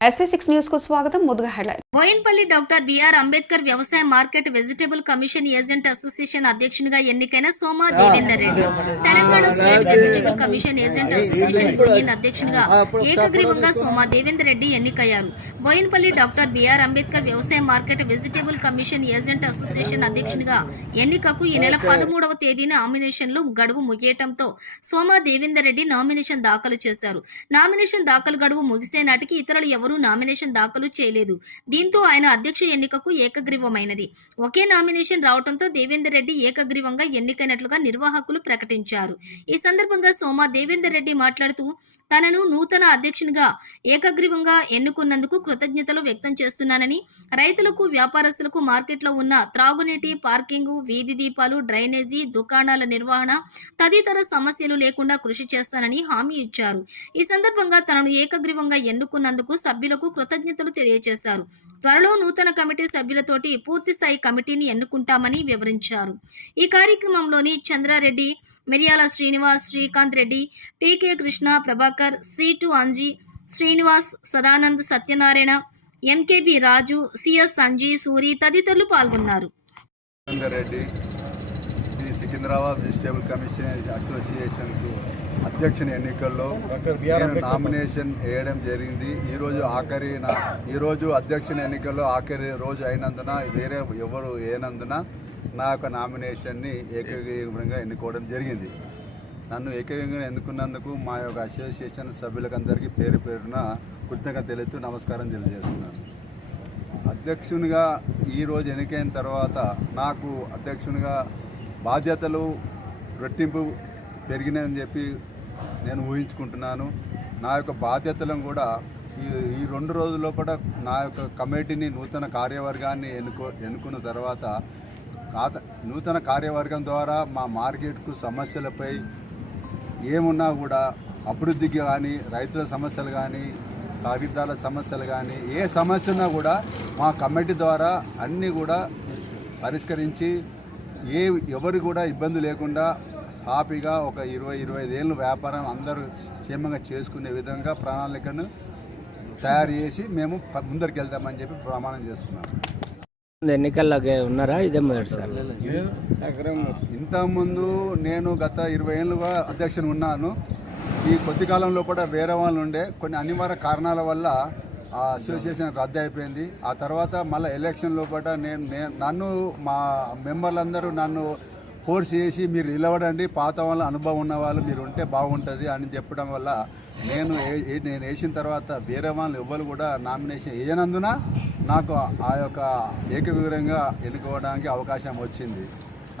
SV6 news కు స్వాగతం. ముందుగా headline. Bowenpally doctor BR Ambedkar వ్యవసాయ market vegetable commission agent association అధ్యక్షునిగా ఎన్నికైన Soma Devender Reddy, Telangana state vegetable commission agent association union అధ్యక్షునిగా ఏకగ్రీవంగా సోమా దేవేందర్ రెడ్డి ఎన్నికయ్యారు. బోయిన్పల్లి డాక్టర్ బిఆర్ అంబేద్కర్ వ్యవసాయ market vegetable commission agent association అధ్యక్షునిగా ఎన్నికకు ఈ నెల 13వ తేదీన నామినేషన్లు గడువు ముగియటంతో సోమా దేవేందర్ రెడ్డి నామినేషన్ దాఖలు చేశారు. నామినేషన్ దాఖలు గడువు ముగిసే నాటికి ఇతరులు ఎవరూ నామినేషన్ దాఖలు చేయలేదు. దీంతో ఆయన అధ్యక్ష ఎన్నికకు ఏకగ్రీవమైనది. ఒకే నామినేషన్ రావడంతో దేవేందర్ రెడ్డి ఏకగ్రీవంగా ఎన్నికైనట్లుగా నిర్వాహకులు ప్రకటించారు. ఈ సందర్భంగా సోమా దేవేందర్ రెడ్డి మాట్లాడుతూ తనను నూతన అధ్యక్షునిగా ఏకగ్రీవంగా ఎన్నుకున్నందుకు కృతజ్ఞతలు వ్యక్తం చేస్తున్నానని, రైతులకు, వ్యాపారస్తులకు మార్కెట్లో ఉన్న త్రాగునీటి, పార్కింగ్, వీధి దీపాలు, డ్రైనేజీ, దుకాణాల నిర్వహణ తదితర సమస్యలు లేకుండా కృషి చేస్తానని హామీ ఇచ్చారు. ఈ సందర్భంగా తనను ఏకగ్రీవంగా ఎన్నుకున్నందుకు సభ్యులకు కృతజ్ఞతలు తెలియజేశారు. త్వరలో నూతన కమిటీ సభ్యులతోటి పూర్తిస్థాయి కమిటీని ఎన్నుకుంటామని వివరించారు. ఈ కార్యక్రమంలోని చంద్రారెడ్డి, మిర్యాల శ్రీనివాస్, శ్రీకాంత్ రెడ్డి, పీకే కృష్ణ, ప్రభాకర్, సీటు అంజీ, శ్రీనివాస్, సదానంద్, సత్యనారాయణ, ఎంకేబి రాజు, సిఎస్ సంజీ, సూరి తదితరులు పాల్గొన్నారు. సికింద్రాబాద్ వెజిటేబుల్ కమిషన్ అసోసియేషన్కు అధ్యక్షుని ఎన్నికల్లో నామినేషన్ వేయడం జరిగింది. ఈరోజు అధ్యక్షుని ఎన్నికల్లో ఆఖరి రోజు అయినందున వేరే ఎవరు వేయనందున నా యొక్క నామినేషన్ని ఏకగ్రీవంగా ఎన్నుకోవడం జరిగింది. నన్ను ఏకగ్రీవంగా ఎన్నుకున్నందుకు మా యొక్క అసోసియేషన్ సభ్యులకందరికీ పేరు పేరున కృతజ్ఞత తెలుపుతూ నమస్కారం తెలియజేస్తున్నాను. అధ్యక్షునిగా ఈరోజు ఎన్నికైన తర్వాత నాకు అధ్యక్షునిగా బాధ్యతలు రెట్టింపు పెరిగినాయని చెప్పి నేను ఊహించుకుంటున్నాను. నా యొక్క బాధ్యతలను కూడా ఈ 2 రోజుల లోపల నా యొక్క కమిటీని, నూతన కార్యవర్గాన్ని ఎన్నుకున్న తర్వాత నూతన కార్యవర్గం ద్వారా మా మార్కెట్కు సమస్యలపై ఏమున్నా కూడా అభివృద్ధికి కానీ, రైతుల సమస్యలు కానీ, కాగితాల సమస్యలు కానీ, ఏ సమస్య ఉన్నా కూడా మా కమిటీ ద్వారా అన్నీ కూడా పరిష్కరించి ఎవరు కూడా ఇబ్బంది లేకుండా హ్యాపీగా ఒక 20-25 ఏళ్ళు వ్యాపారం అందరూ క్షేమంగా చేసుకునే విధంగా ప్రణాళికను తయారు చేసి మేము ముందరికి వెళ్తామని చెప్పి ప్రమాణం చేస్తున్నాం. ఎన్నికల్లో ఉన్నారా? ఇదే మొదటిసారి? ఇంతకుముందు నేను గత 20 ఏళ్ళుగా అధ్యక్షుని ఉన్నాను. ఈ కొద్ది కాలంలో కూడా వేరే వాళ్ళు ఉండే కొన్ని అనివార్య కారణాల వల్ల ఆ అసోసియేషన్ రద్దు అయిపోయింది. ఆ తర్వాత మళ్ళీ ఎలక్షన్ లోపల నన్ను మా మెంబర్లందరూ నన్ను ఫోర్స్ చేసి మీరు నిలబడండి, పాత వాళ్ళ అనుభవం ఉన్న వాళ్ళు మీరు ఉంటే బాగుంటుంది అని చెప్పడం వల్ల నేను వేసిన తర్వాత వేరే వాళ్ళు ఎవ్వరు కూడా నామినేషన్ వేయనందున నాకు ఆ యొక్క ఏకగ్రీవంగా ఎన్నుకోవడానికి అవకాశం వచ్చింది.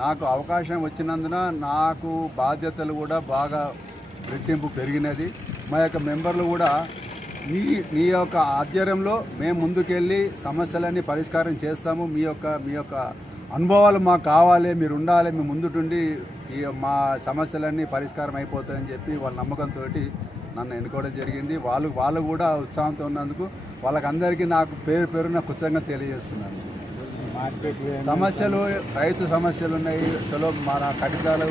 నాకు అవకాశం వచ్చినందున నాకు బాధ్యతలు కూడా బాగా రెట్టింపు పెరిగినది. మా యొక్క మెంబర్లు కూడా మీ యొక్క ఆధ్వర్యంలో మేము ముందుకెళ్ళి సమస్యలన్నీ పరిష్కారం చేస్తాము, మీ యొక్క అనుభవాలు మాకు కావాలి, మీరు ఉండాలి, మేము ముందుండి మా సమస్యలన్నీ పరిష్కారం అయిపోతాయని చెప్పి వాళ్ళ నమ్మకంతో నన్ను ఎన్నుకోవడం జరిగింది. వాళ్ళు కూడా ఉత్సాహంతో ఉన్నందుకు వాళ్ళకందరికీ నాకు పేరున కృతజ్ఞత తెలియజేస్తున్నాను. సమస్యలు, రైతు సమస్యలు ఉన్నాయి. మన కడితాలు,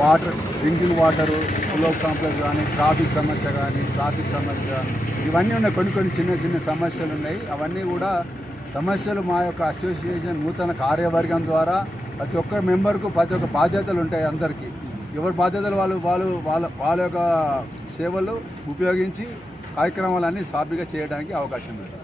water, drinking water, flow complex కానీ, ట్రాఫిక్ సమస్య ఇవన్నీ ఉన్నాయి. కొన్ని చిన్న సమస్యలు ఉన్నాయి. అవన్నీ కూడా సమస్యలు మా యొక్క అసోసియేషన్ నూతన కార్యవర్గం ద్వారా ప్రతి ఒక్క మెంబర్కు ప్రతి ఒక్క బాధ్యతలు ఉంటాయి. అందరికీ ఎవరి బాధ్యతలు వాళ్ళ యొక్క సేవలు ఉపయోగించి కార్యక్రమాలన్నీ సాఫీగా చేయడానికి అవకాశం ఉంది.